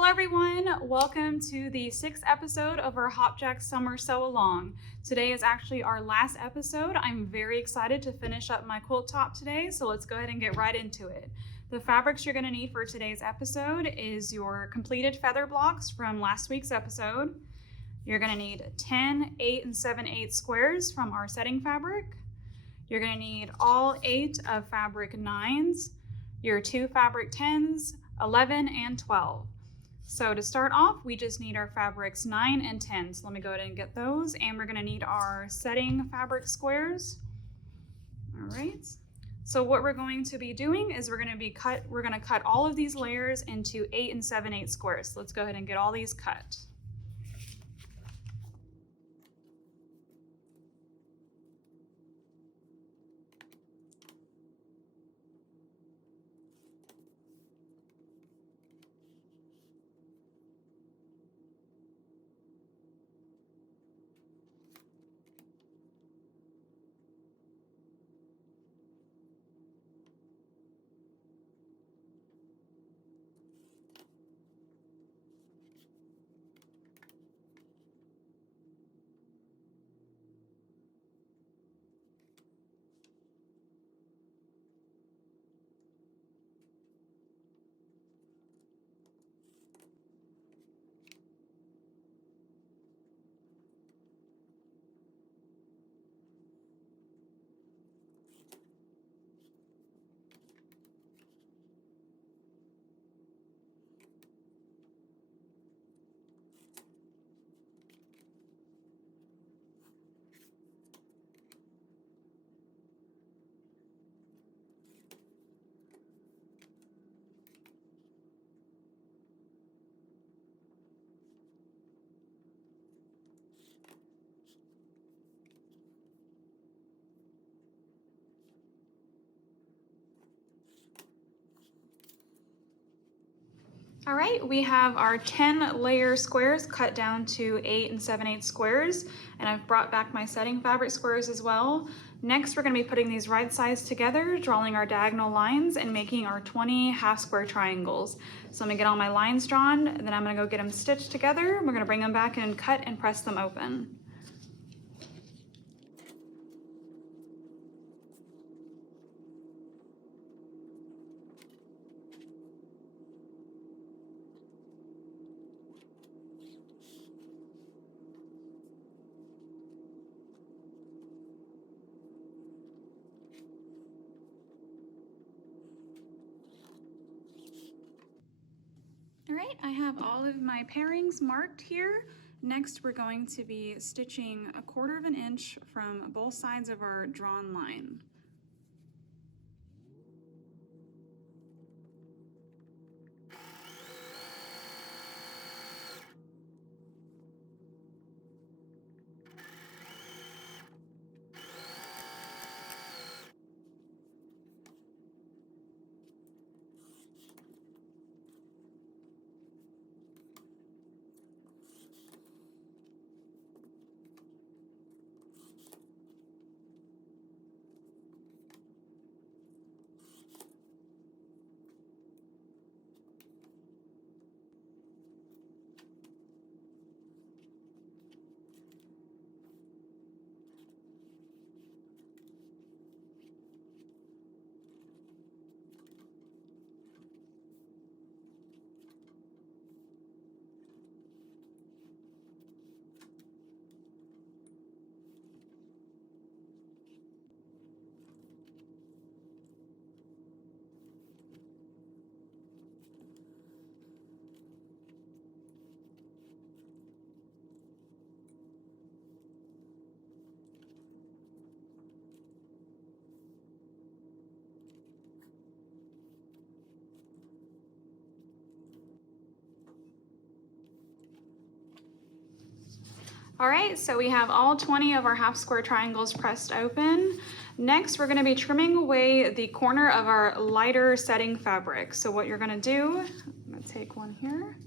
Hello everyone, welcome to the 6th episode of our Hopjack Summer Sew Along. Today is actually our last episode. I'm very excited to finish up my quilt top today, so let's go ahead and get right into it. The fabrics you're going to need for today's episode is your completed feather blocks from last week's episode. You're going to need 10 8 7/8 squares from our setting fabric. You're going to need all 8 of fabric 9s, your 2 fabric 10s, 11 and 12. So to start off, we just need our fabrics 9 and 10. So let me go ahead and get those. And we're gonna need our setting fabric squares. All right. So what we're going to be doing is we're gonna cut all of these layers into 8 7/8 squares. So let's go ahead and get all these cut. All right, we have our 10 layer squares cut down to 8 7/8 squares, and I've brought back my setting fabric squares as well. Next, we're gonna be putting these right sides together, drawing our diagonal lines and making our 20 half square triangles. So let me get all my lines drawn, and then I'm gonna go get them stitched together. We're gonna bring them back and cut and press them open. All right, I have all of my pairings marked here. Next, we're going to be stitching 1/4 of an inch from both sides of our drawn line. All right, so we have all 20 of our half square triangles pressed open. Next, we're gonna be trimming away the corner of our lighter setting fabric. So what you're gonna do, I'm gonna take one here.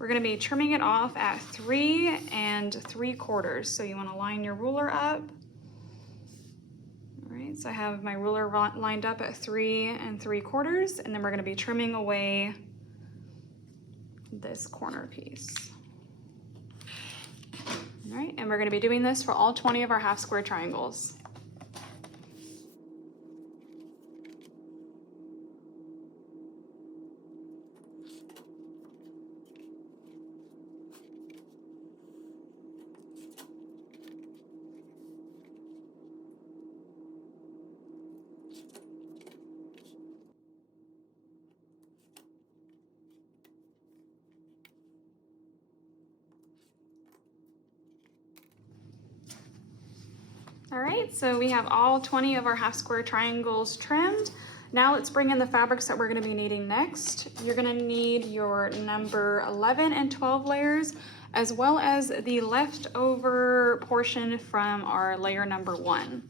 We're gonna be trimming it off at 3 3/4. So you wanna line your ruler up. All right, so I have my ruler lined up at 3 3/4, and then we're gonna be trimming away this corner piece. All right, and we're going to be doing this for all 20 of our half square triangles. All right, so we have all 20 of our half square triangles trimmed. Now let's bring in the fabrics that we're going to be needing next. You're going to need your number 11 and 12 layers, as well as the leftover portion from our layer number 1.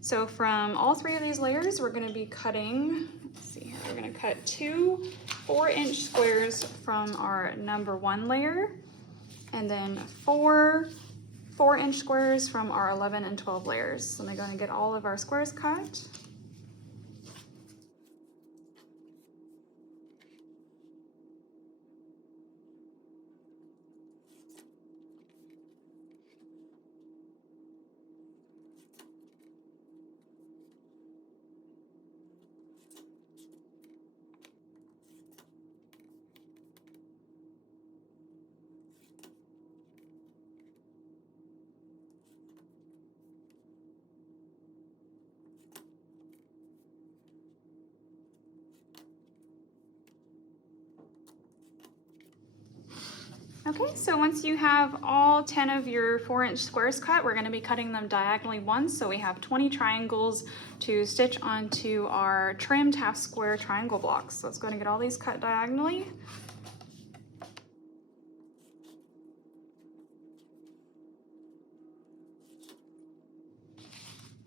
So from all 3 of these layers, we're going to be cutting, let's see here, we're going to cut 2 4-inch squares from our number 1 layer, and then 4 4-inch squares from our 11 and 12 layers. So I'm going to get all of our squares cut. Okay, so once you have all 10 of your 4-inch squares cut, we're going to be cutting them diagonally once. So we have 20 triangles to stitch onto our trimmed half square triangle blocks. So let's go ahead and get all these cut diagonally.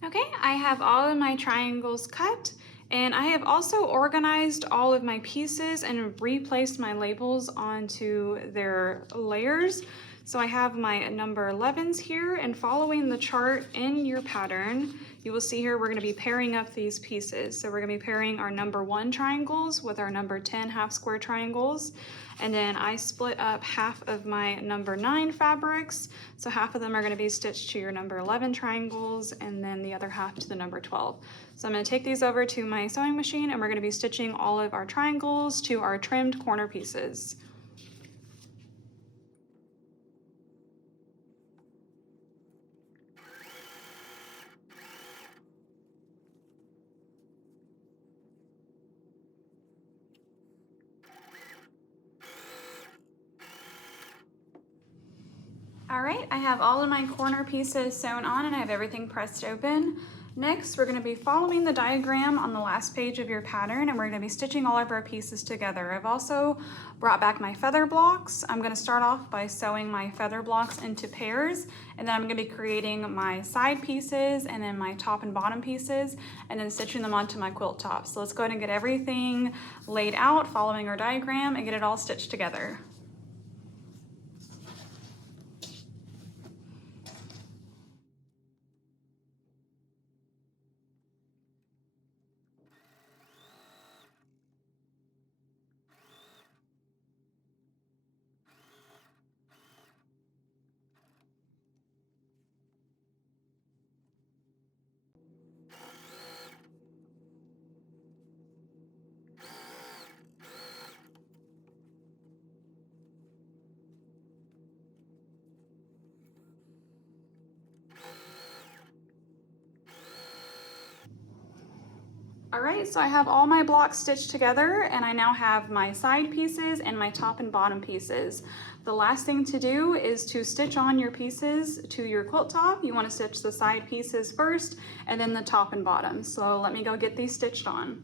Okay, I have all of my triangles cut. And I have also organized all of my pieces and replaced my labels onto their layers. So I have my number 11s here, and following the chart in your pattern, you will see here we're going to be pairing up these pieces. So we're going to be pairing our number 1 triangles with our number 10 half square triangles. And then I split up half of my number 9 fabrics. So half of them are going to be stitched to your number 11 triangles, and then the other half to the number 12. So I'm going to take these over to my sewing machine, and we're going to be stitching all of our triangles to our trimmed corner pieces. All right, I have all of my corner pieces sewn on and I have everything pressed open. Next, we're going to be following the diagram on the last page of your pattern, and we're going to be stitching all of our pieces together. I've also brought back my feather blocks. I'm going to start off by sewing my feather blocks into pairs, and then I'm going to be creating my side pieces and then my top and bottom pieces, and then stitching them onto my quilt top. So let's go ahead and get everything laid out following our diagram and get it all stitched together. All right, so I have all my blocks stitched together, and I now have my side pieces and my top and bottom pieces. The last thing to do is to stitch on your pieces to your quilt top. You want to stitch the side pieces first and then the top and bottom. So let me go get these stitched on.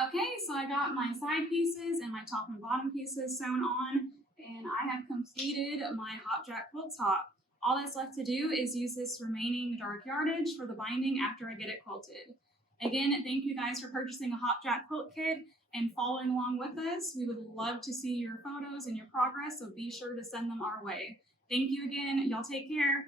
Okay, so I got my side pieces and my top and bottom pieces sewn on, and I have completed my Hopjack quilt top. All that's left to do is use this remaining dark yardage for the binding after I get it quilted. Again, thank you guys for purchasing a Hopjack quilt kit and following along with us. We would love to see your photos and your progress, so be sure to send them our way. Thank you again. Y'all take care.